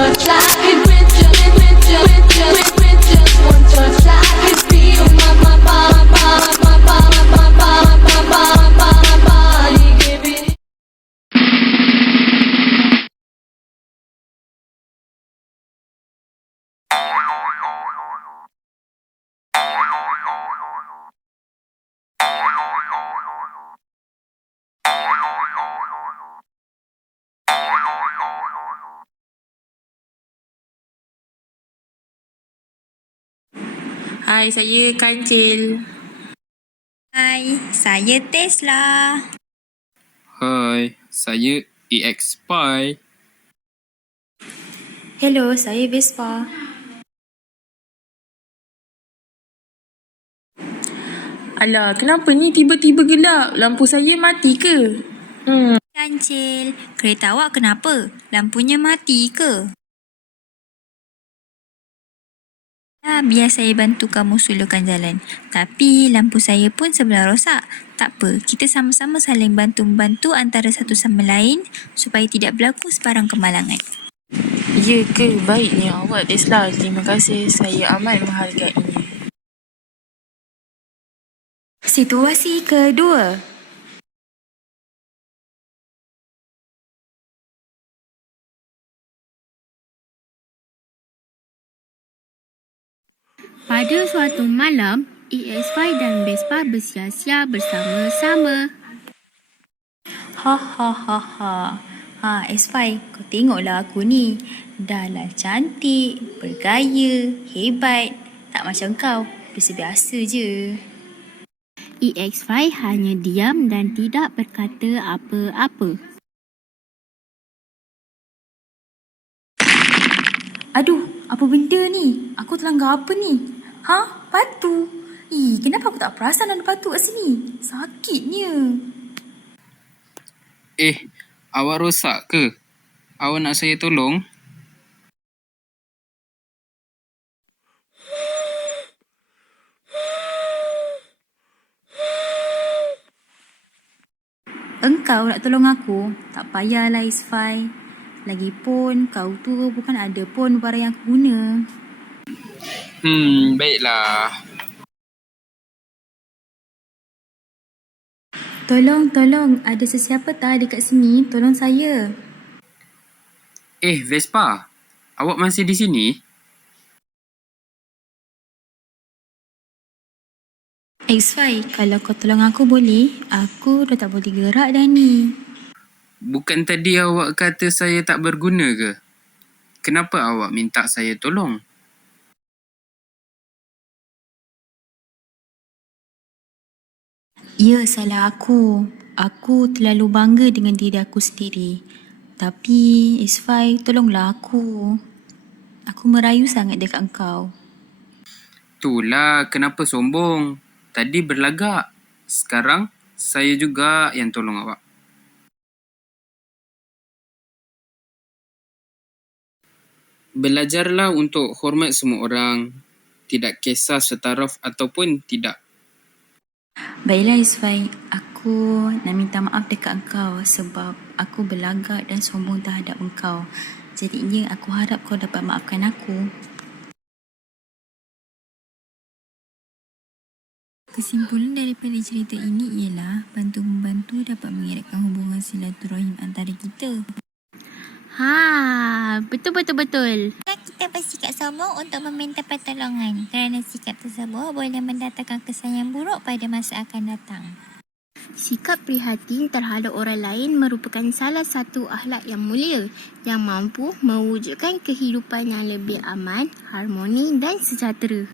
touch, I could with just one touch, I could feel my body giving. Hai, saya Kancil. Hai, saya Tesla. Hai, saya EX Spy. Hello, saya Vespa. Alah, kenapa ni tiba-tiba gelap? Lampu saya mati ke? Kancil, kereta awak kenapa? Lampunya mati ke? Biar saya bantu kamu sulakan jalan. Tapi lampu saya pun sebelah rosak. Tak apa, kita sama-sama saling bantu-membantu antara satu sama lain supaya tidak berlaku sebarang kemalangan. Ya ke? Baiknya awak, Tesla. Terima kasih. Saya amat menghargainya. Situasi kedua. Pada suatu malam, EX5 dan Vespa bersia-sia bersama-sama. S5, kau tengoklah aku ni. Dah lah cantik, bergaya, hebat. Tak macam kau, biasa-biasa je. EX5 hanya diam dan tidak berkata apa-apa. Aduh, apa benda ni? Aku terlanggar apa ni? Batu? Kenapa aku tak perasan ada batu kat sini? Sakitnya. Awak rosak ke? Awak nak saya tolong? Engkau nak tolong aku? Tak payahlah, Isfai. Lagipun, kau tu bukan ada pun barang yang aku guna. Baiklah. Tolong. Ada sesiapa tak dekat sini? Tolong saya. Vespa. Awak masih di sini? Isfai, kalau kau tolong aku boleh? Aku dah tak boleh gerak dah ni. Bukan tadi awak kata saya tak berguna ke? Kenapa awak minta saya tolong? Ya, salah aku. Aku terlalu bangga dengan diri aku sendiri. Tapi, Isfai, tolonglah aku. Aku merayu sangat dekat engkau. Itulah kenapa sombong. Tadi berlagak. Sekarang, saya juga yang tolong awak. Belajarlah untuk hormat semua orang. Tidak kisah setaraf ataupun tidak. Baiklah, Isfai. Aku nak minta maaf dekat engkau sebab aku berlagak dan sombong terhadap engkau. Jadinya, aku harap kau dapat maafkan aku. Kesimpulan daripada cerita ini ialah bantu-membantu dapat mengeratkan hubungan silaturahim antara kita. Betul. Kita bersikap sombong untuk meminta pertolongan kerana sikap tersebut boleh mendatangkan kesan yang buruk pada masa akan datang. Sikap prihatin terhadap orang lain merupakan salah satu akhlak yang mulia yang mampu mewujudkan kehidupan yang lebih aman, harmoni dan sejahtera.